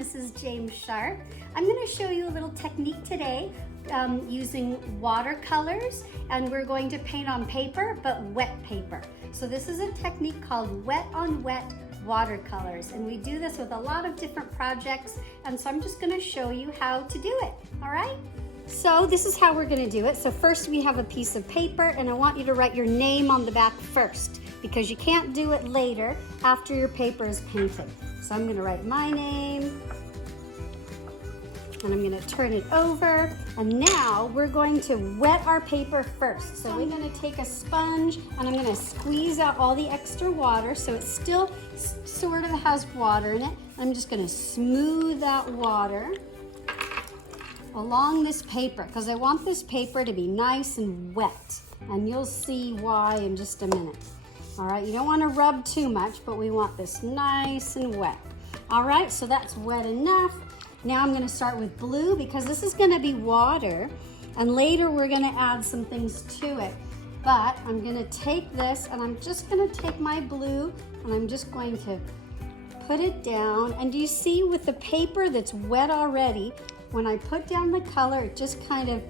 Mrs. James Sharp. I'm going to show you a little technique today using watercolors, and we're going to paint on paper, but wet paper. So this is a technique called wet on wet watercolors, and we do this with a lot of different projects, and so I'm just going to show you how to do it. All right? So this is how we're going to do it. So first we have a piece of paper, and I want you to write your name on the back first, because you can't do it later after your paper is painted. So I'm going to write my name, and I'm going to turn it over, and now we're going to wet our paper first. So we're going to take a sponge, and I'm going to squeeze out all the extra water so it still sort of has water in it. I'm just going to smooth that water along this paper, because I want this paper to be nice and wet, and you'll see why in just a minute. All right, you don't want to rub too much, but we want this nice and wet. All right, so that's wet enough. Now I'm going to start with blue, because this is going to be water, and later we're going to add some things to it. But I'm going to take this, and I'm just going to take my blue, and I'm just going to put it down. And do you see with the paper that's wet already, when I put down the color, it just kind of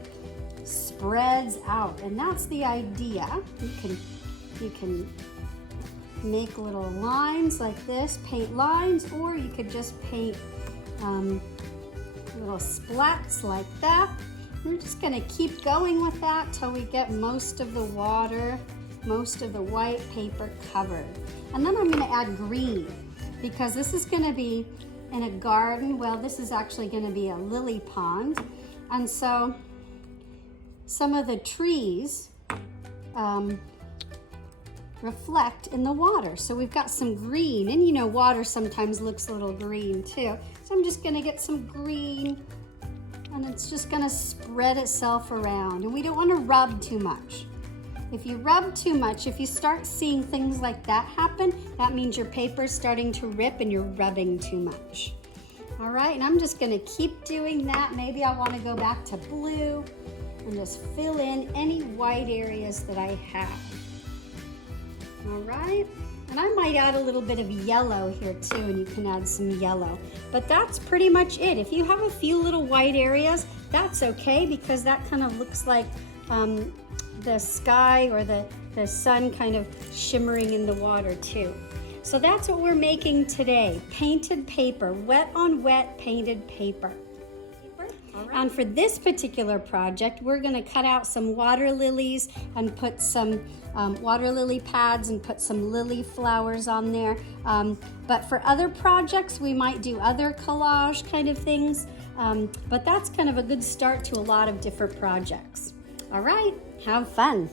spreads out, and that's the idea. You can make little lines like this, paint lines, or you could just paint little splats like that. We're just going to keep going with that till we get most of the water, most of the white paper covered. And then I'm going to add green, because this is going to be in a garden. Well, this is actually going to be a lily pond, and so some of the trees reflect in the water. So we've got some green, and you know water sometimes looks a little green too. So I'm just going to get some green, and it's just going to spread itself around, and we don't want to rub too much. If you rub too much, if you start seeing things like that happen, that means your paper's starting to rip and you're rubbing too much. All right, and I'm just going to keep doing that. Maybe I want to go back to blue and just fill in any white areas that I have. All right, and I might add a little bit of yellow here too, and you can add some yellow. But that's pretty much it. If you have a few little white areas, that's okay, because that kind of looks like the sky or the sun kind of shimmering in the water too. So that's what we're making today, painted paper, wet on wet painted paper. All right. And for this particular project, we're going to cut out some water lilies and put some water lily pads and put some lily flowers on there. But for other projects, we might do other collage kind of things. But that's kind of a good start to a lot of different projects. All right, have fun.